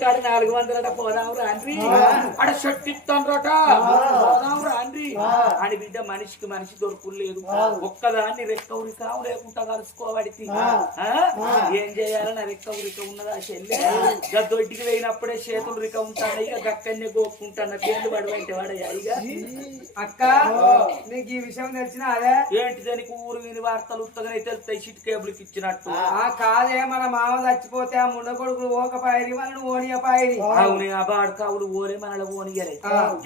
కాడ నాలుగు వందలట పోదాం రాండ్రి. అడ షట్టిస్తాన్రట పోదాం రాండ్రి. అని బిడ్డ మనిషికి మనిషి దొరుకులేదు ఒక్కదాన్ని రెక్క ఉరిక లేకుండా కలుసుకోవాడికి ఏం చేయాలని రెక్క ఉరిక ఉన్నదా చెల్లె? గద్దొడ్డికి పోయినప్పుడే చేతులు రిక ఉంటాను ఇక గక్కన్నే గోక్కుంటాను పేర్లు పడవంటే వాడయ్యా ఇక. అక్క నీకు ఈ విషయం తెలిసిన అదే? ఏంటి దానికి ఊరు విని వార్తలు ఉత్తగానే తెలుస్తాయి షిట్ కేబుల్కి ఇచ్చినట్టు. ఆ. కాదే మన మామ చచ్చిపోతే ఆ ముండ కొడుకులు ఓక పాయరి వాళ్ళు ఓనియ పాయరి అవునే అబాడు కావులు ఓరే మనల ఓనియలే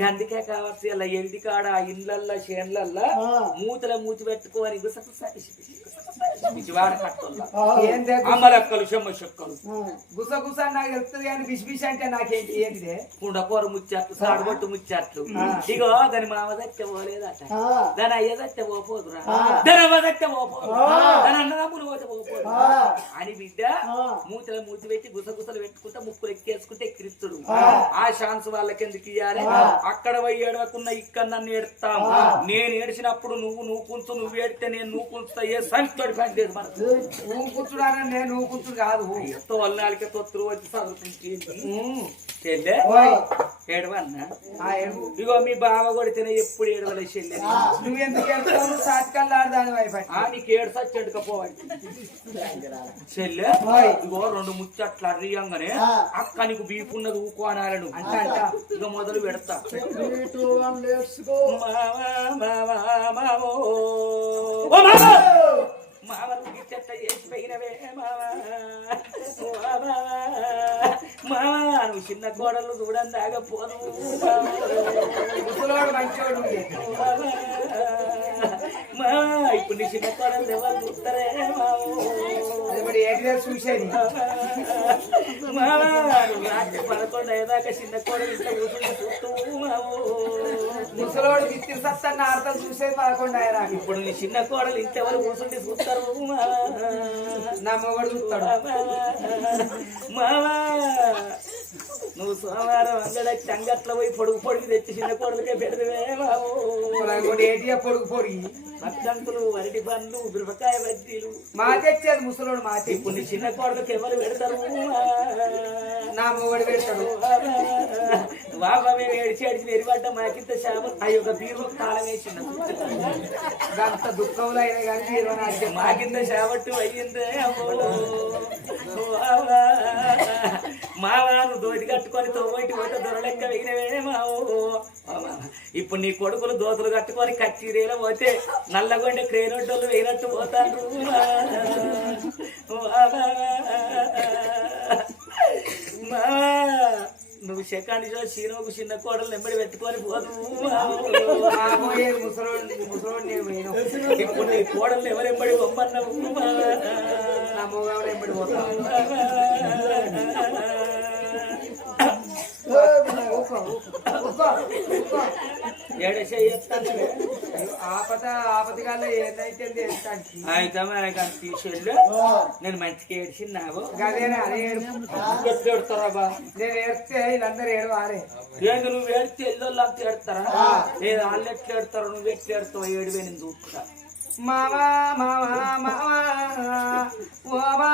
గందుకే కావచ్చు ఇలా ఎండి కాడ ఇండ్లల్లా చేన్లల్లా మూతల మూతి పెట్టుకోని వాడ కట్టల్లా ఏం గుస గుస నాకు తెలుస్తుంది కానీ బిష్ బిష్ అంటే నాకేంటి ఏంటిదే కుండకూర ముచ్చట్లు సాడుబట్టు ముచ్చట్లు ఇగో దాని మామ దచ్చ పోలేదట దాని అయ్య దచ్చ పోపోదురా దాని అమ్మ దచ్చ పోపోదు దాని అన్నదమ్ములు పోతే పోపోదు అని బిడ్డ మూతల మూతి పెట్టి గుసగుసలు పెట్టుకుంటే ముక్కులు ఎక్కేసుకుంటే ఎక్కిరిస్తుడు ఆ. ఛాన్స్ వాళ్ళకి ఎందుకు ఇయ్యాలి అక్కడ పోయి ఏడవకున్న ఇక్కడ నన్ను ఏడుతాం నేను ఏడిచినప్పుడు నువ్వు నువ్వు కుంచు నువ్వు ఏడితే నేను నువ్వు కుంచుతా ఏ సంఖ్య పని లేదు మనకు నువ్వు కూర్చున్నానని నేను నువ్వు కూర్చుడు కాదు. ఎంతో వల్లాలికి తొత్తురు వచ్చి చదువుకుంటే ఏడవన్నా. ఇగో మీ బావ కొడితేనే ఎప్పుడు ఏడవలే చెల్లె నువ్వు ఎందుకు ఆ నీకు ఏడు సచ్చెడుకపోవాలి చెల్లె. ఇగో రెండు ముచ్చట్లు అర్రియంగానే అక్క నీకు బీపున్నది ఊకో అనాలను. అంట అంట ఇక మొదలు పెడతా. లెట్స్ గో మావా, మావా, మావో. ఓ మావా! నువ్వు గిట్టెట్ట చేసిపోయినవే మావా. ఓ మావా. మావా, నువ్వు చిన్న కోడలు మావా. ముసలోడు మంచోడు ఇప్పుడు నీ చిన్న కోడలు ఎవరు చూస్తారే చూసేది? మావా, నువ్వు రాత్రి పదకొండు అయ్యేదాకా చిన్న కోడలు ఇంట్లో కూర్చుని చూస్తూ మావో. సత్తన్న చూసేది పదకొండు అయ్యరా ఇప్పుడు నీ చిన్న కోడలు ఇంకెవరు కూర్చుండి చూస్తారు. నా మొగడు చూస్తాడు. మావా. నువ్వు సోమవారం అంగడకి అంగట్లో పోయి పొడుగు పొడుగు తెచ్చి చిన్న కోడలకే పెడదవే ఏంటి పొడుగు పొడిగి పచ్చంకులు అరటి పండ్లు మిరపకాయ బజ్జీలు. మా తెచ్చేది ముసలోడు మా ఇప్పుడు చిన్న కోడలకి ఎవరు పెడతారు? నా మొగడు పెడతాడు. బాబా మేము ఏడిచి ఏడిచి నెరిపడ్డ మాకింత శాపం ఆ యొక్క బీరు తాళం వేసిన అంత దుఃఖంలో అయినా కానీ మాకింత శాపట్టు అయ్యిందే అమ్మో. బావా. మావా నువ్వు దోతి కట్టుకొని తోబట్టి పోతే దొరలెక్క వేయినవే మావో మావా. ఇప్పుడు నీ కొడుకులు దోతులు కట్టుకొని కచ్చిరీలో పోతే నల్లగొండ క్రేనొడ్డోళ్ళు వేయినట్టు పోతారు. మావా. నువ్వు సెకండ్ షో సీనోకు చిన్న కోడలు నెంబడి పెట్టుకొని పోదు ఇప్పుడు నీ కోడలు ఎవరెంబడి బొమ్మన్నావు నా మొగడు ఎంబడి పోతాను ఊకో, ఊకో, ఊకో. ఏడసే చేస్తాను ఆపద ఆపదగాల్లో ఏందైతే చేస్తానికి. అయితే మనకు తీసేళ్ళు. నేను మంచిగా ఏడ్చిన్నావు గదేనా అదే బా? నేను ఏడితే వీళ్ళందరూ ఏడవాలి. ఏంది నువ్వు ఏడితే ఎల్లు ఏడతారా? లేదు వాళ్ళు ఎట్లా ఏడతారు నువ్వు ఎట్లా ఏడతావు ఏడువే నేను చూస్తా మావా మావా మావా ఓ మావా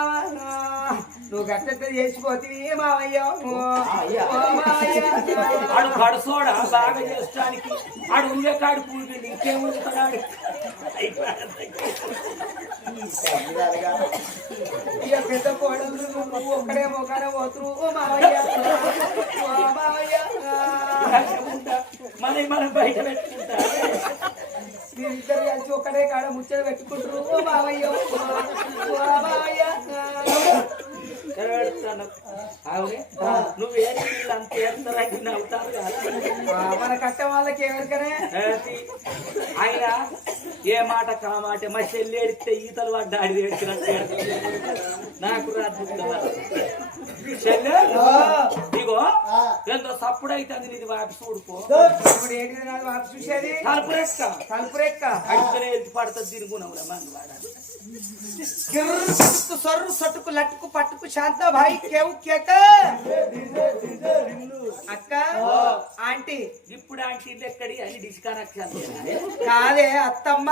నువ్వు గట్టెత్త చేసిపోతివి మావయ్య ఆడు కడుసోడా బాగా చేస్తానికి. ఆడు ఉండే కాడు పూజ ఇంకేముంటాడు ఇక పెద్ద కోడలు నువ్వు ఒక్కడే మొక్కడే పోతురు ఓ మావయ్య. ఓ మావయ్య. మన మనం బయట పెట్టుకుంటా మీరిద్దరు కలిసి ఒక్కడే కాడ ముచ్చట పెట్టుకుంటారు ఓ ఓ నువ్వు అంత నవ్వుతారు మన కట్ట వాళ్ళకి ఎవరికనే? ఆయన ఏ మాట కా మాట మా చెల్లి ఏడితే ఈతలు పడ్డాడు ఏడ్చినట్టు. నాకు రాదు ఇగో ఎంతో సప్పుడు అవుతుంది నీది వాపి చూడుకో చూసేది? తలుపు రెక్క. తలుపు రెక్క. అడిగితేనే ఎత్తి పడుతుంది తిరుగునవురా మందు వాడాలి సొర్రు లట్టుకు పట్టుకు శాంత భాయి కేవు కేక. అక్క ఆంటీ. ఇప్పుడు ఆంటీ ఎక్కడి? అని డిస్కనెక్షన్ కాదే అత్తమ్మ.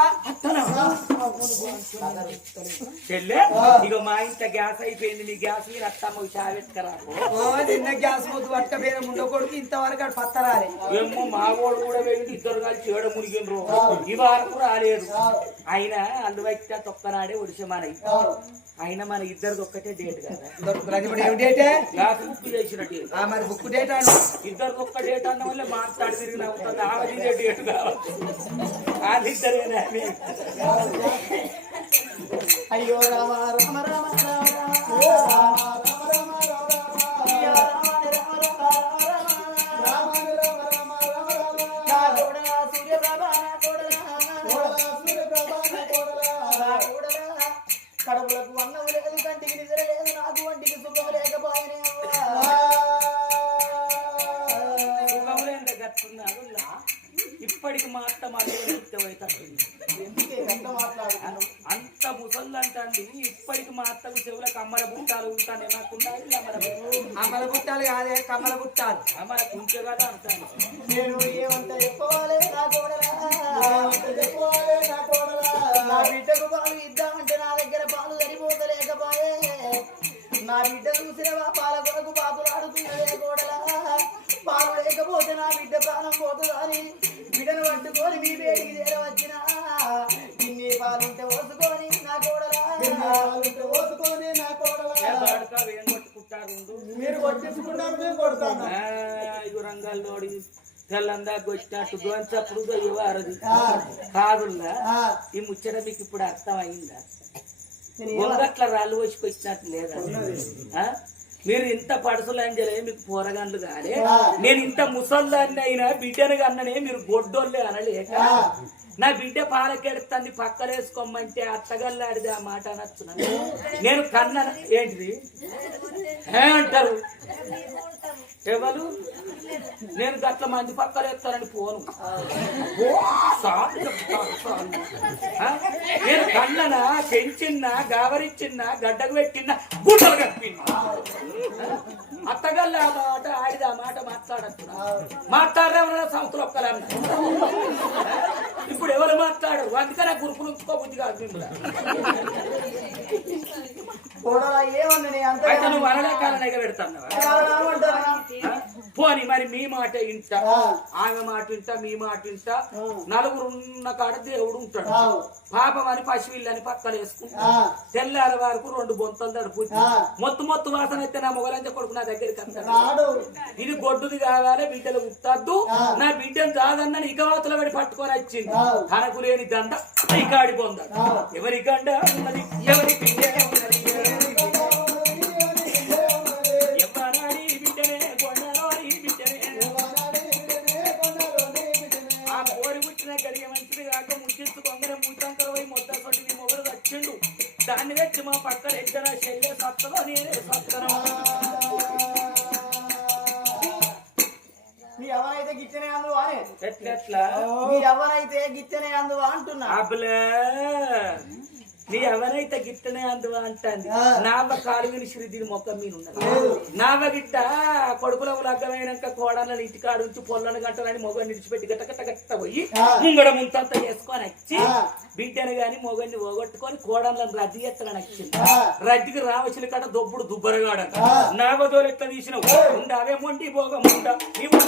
చెల్లె ఇక మా ఇంత గ్యాస్ అయిపోయింది నీ గ్యాస్ మీద అత్తమ్మ ఓ నిన్న గ్యాస్ పేరు ముందు కొడుకు ఇంతవరకు ఆడు పత్తరాలే ఏమో మా వాడు కూడా వెళ్ళి ఇద్దరు కలిసి ఏడ మునిగినరు ఈ వారకు రాలేదు. అయినా అందువైతే తొక్కనాడే ఒడిసమానై అయినా మన ఇద్దరిది ఒక్కటే డేట్ కదా. డేటే? గ్యాస్ బుక్ చేసినట్టు. మరి బుక్ డేట్ అను. ఇద్దరికి ఒక్క డేట్ అన్న వల్ల మాట్లాడి ఆమె డేట్ కావచ్చు. అయ్యో రామ రామ రామ. మాట్లాడుతున్నావు అంత ముసల్లంటండి ఇప్పటికి మా అత్తకు చెవులకు అమ్మల బుట్టాలు ఉంటాను నాకున్నాయి అమల బుట్టాలు కాదే కమ్మల బుట్టాలు అమ్మల కుంచె కదా అంటాను నేను ఏమంత నా కోడలా చెప్పవాలి నా కోడలా నా బిడ్డకు పాలు ఇద్దామంటే నా దగ్గర పాలు సరిపోతలేకపోయే నా బిడ్డ చూసిన పాల కొరకు పాపలు ఆడుతున్నదే కోడలా పాలు లేకపోతే నా బిడ్డ ప్రాణం పోతుందని పట్టుకొని మీ వేడికి చేరవచ్చిన. ఇన్ని పాలుంటే ఓసుకొని నా కోడలా. ఓసుకొని నా కోడలా. ఏం కొట్టుకుంటారు మీరు కొట్టించుకున్నారు మేము కొడతాను ఐదు రంగాల్లోడి తెల్లందా వచ్చినట్టు గోంచప్పుడు కాదుల్లా ఈ ముచ్చట మీకు ఇప్పుడు అర్థమైందా? గొంగట్ల రాళ్ళు వచ్చికొచ్చినట్టు లేదా? ఆ? మీరు ఇంత పడుసులు అంజలే మీకు పోరగాన్లు కాదే నేను ఇంత ముసల్దాన్ని అయినా బిడ్డను కన్ననే మీరు గొడ్డోళ్ళే అనలేక నా బిడ్డ పాలకెడుతుంది పక్కలేసుకోమంటే అత్తగల్లాడిది ఆ మాట అనొచ్చు నేను కన్న ఏంటిది? ఏ అంటారు? ఎవరు? నేను గట్ల మంది పక్కలేస్తానని పోను. నేను కన్ననా పెంచిన్నా గావరిచ్చిన్నా గడ్డకు పెట్టినా గుడ్డలు కప్పిన్నా. అత్తగల్ల ఆ మాట ఆడిది ఆ మాట మాట్లాడచ్చు మాట్లాడరేమన్నా సంస్థలు ఒక్కలన్నా ఇప్పుడు ఎవరు మాట్లాడరు? అందుకనే గురుకులు ఉంచుకోబుద్ది కాదు మిమ్మల్ని. అయితే నువ్వు అనలే కాలం? పోని మరి మీ మాట ఇంట. ఆమె మాట ఇంట మీ మాట ఇంట. నలుగురు ఉన్న కాడ దేవుడు ఉంటాడు. పాపం అని పసివిల్లని పక్కన వేసుకుంటా. తెల్లారి వరకు రెండు బొంతలు తడుపు మొత్తం మొత్తం వాసన అయితే నా మొగలంజ కొడుకు నా దగ్గరికి వస్తాడు. ఇది గొడ్డుది కావాలి బిడ్డలు ఉత్తద్దు. నా బిడ్డను కాదన్న ఇకవాతుల పడి పట్టుకొని వచ్చింది తనకు లేని దండ ఇకాడి పొందాడు. ఎవరి గండ ఉన్నది? ఎవరి బిడ్డ ఉన్నది? మా పక్కన ఎక్కడ చెల్లె సత్తలో నేనే సత్తనం? నీ ఎవరైతే గిచ్చనే అందువా అని ఎట్లెట్లా? నీ ఎవరైతే గిచ్చనే అందువా అంటున్నా. అబ్బలే. నీ ఎవరైతే గిట్టనే అందువా అంటాంది. నావ కాలు వినిసిరి దీని మొక్క మీద ఉన్నది. నావ గిట్ట కొడుకుల లగ్గమైనాక కోడళ్ళని ఇంటికాడు ఉంచి పొల్లను గంటలని మొగని విడిచిపెట్టి గట్ట గట్ట గట్ట పోయి ముంగడ ముంతంత చేసుకొని వచ్చి బిడ్డను గాని మొగన్ని పోగొట్టుకొని కోడళ్ళని రద్దీ ఎత్తడానికి వచ్చింది. రద్దీకి రావచ్చిన కాడ దొబ్బుడు దుబ్బరగాడ నాగదోలు ఎట్లా తీసినావు? ఉండావే మొండి భోగముండ నీవు